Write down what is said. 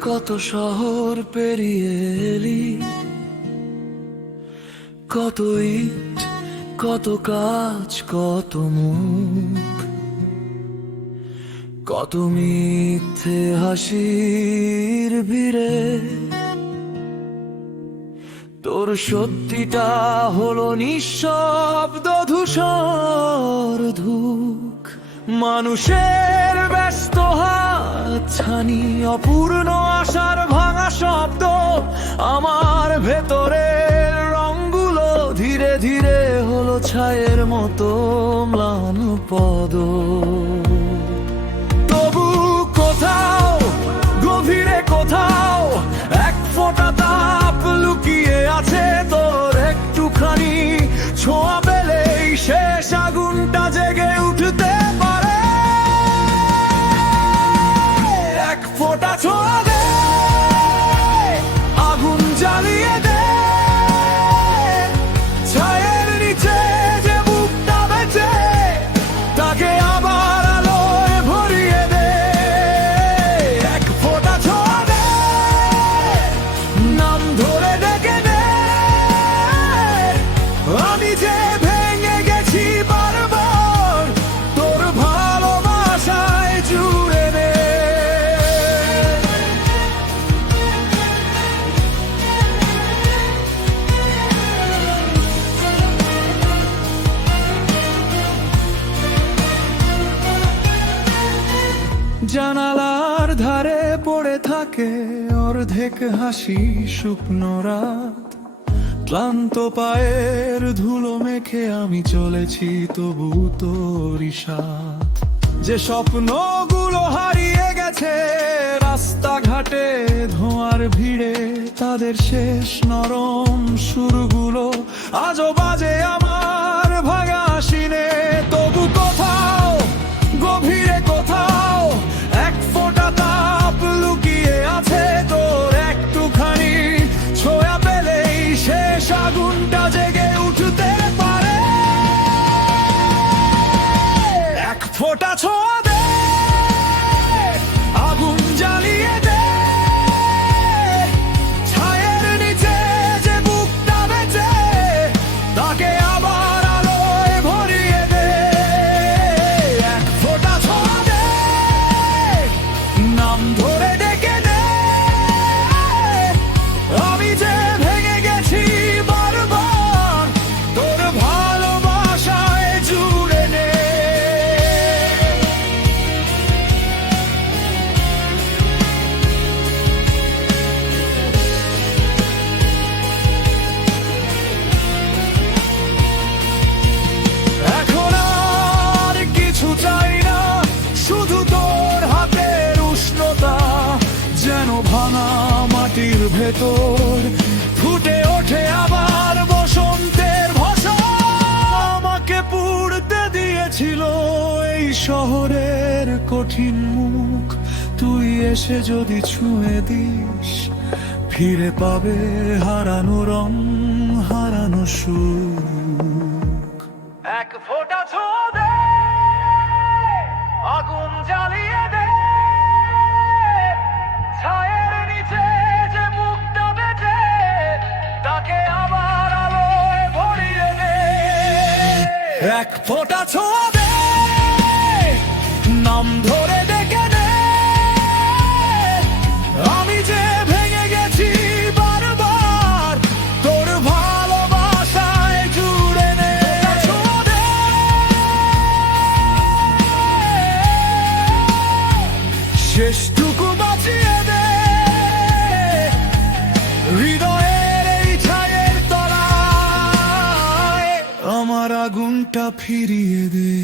কত শহর পেরিয়ে এলি, কত ইট, কত কাজ, কত মুখ, কত মিথ্যে হাসির ভিড়ে তোর সত্যিটা হলো নিঃশব্দ ধূসর ধূক। মানুষের ব্যস্ত হাতছানি, অপূর্ণ আশার ভাঙা শব্দ, আমার ভেতরের রঙগুলো ধীরে ধীরে হলো ছায়ের মতো ম্লান পদ। তবু কোথাও গভীরে কোথাও এক ফোঁটা তাপ লুকিয়ে আছে, তোর একটুখানি ছোঁয়া পেলেই শেষ আগুনটা জেগে উঠতে পারে। এক ফোঁটা ছোঁয়া দে, আগুন জ্বালিয়ে দে, ছায়ের নিচে যে বুকটা বেঁচে তাকে আবার আলোয় ভরিয়ে দে। এক ফোঁটা ছোঁয়া দে, নাম ধরে ডেকে দে, আমি যে ভেঙে গেছি বারবার তোর ভালোবাসায় জুড়ে দে। জানালার ধারে পড়ে থাকে অর্ধেক হাসি শুকনো রাত, ক্লান্ত পায়ের ধুলো মেখে আমি চলেছি তবু তোরই সাথ। যে স্বপ্নগুলো হারিয়ে গেছে রাস্তাঘাটে ধোঁয়ার ভিড়ে, তাদের শেষ নরম সুরগুলো আজও বাজে আমার ভাঙা শিনে। তবু কোথাও গভীরে কোথাও এক ফোঁটা তাপ লুকিয়ে আছে, তোর একটুখানি ছোঁয়া পেলেই শেষ আগুনটা জেগে উঠতে পারে। এক ফোঁটা ছোঁয়া দে, আগুন জ্বালিয়ে দে, ছায়ের নিচে যে বুকটা বেঁচে তাকে আবার আলোয় ভরিয়ে দে। এক ফোঁটা ছোঁয়া দে, নাম ধরে ডেকে দে, আমি যে ভেঙে গেছি বারবার তোর ভালোবাসায় জুড়ে নে। এখন আর কিছু চাই না, শুধু তোর হাতের উষ্ণতা, যেন ভাঙা মাটির ভেতর ফুটে ওঠে আবার বসন্তের ভাষা। আমাকে পুড়তে দিয়েছিল এই শহরের কঠিন মুখ, তুই এসে যদি ছুঁয়ে দিস ফিরে পাবে হারানো রং, হারানো সুখ। এক ফোঁটা ছোঁয়া দে, আগুন জ্বালিয়ে দে, ছায়ের নিচে যে মুখটা বেঁচে তাকে আবার আলোয় ভরিয়ে দে। এক ফোঁটা ছোঁয়া দে, নাম ধরে ডেকে দে, আমি যে ভেঙে গেছি বারবার তোর ভালোবাসায় জুড়ে নে। ছোঁয়া দে, শেষটুকু বাঁচিয়ে দে, হৃদয়ের এই ছায়ের তলায় আমার আগুনটা ফিরিয়ে দে।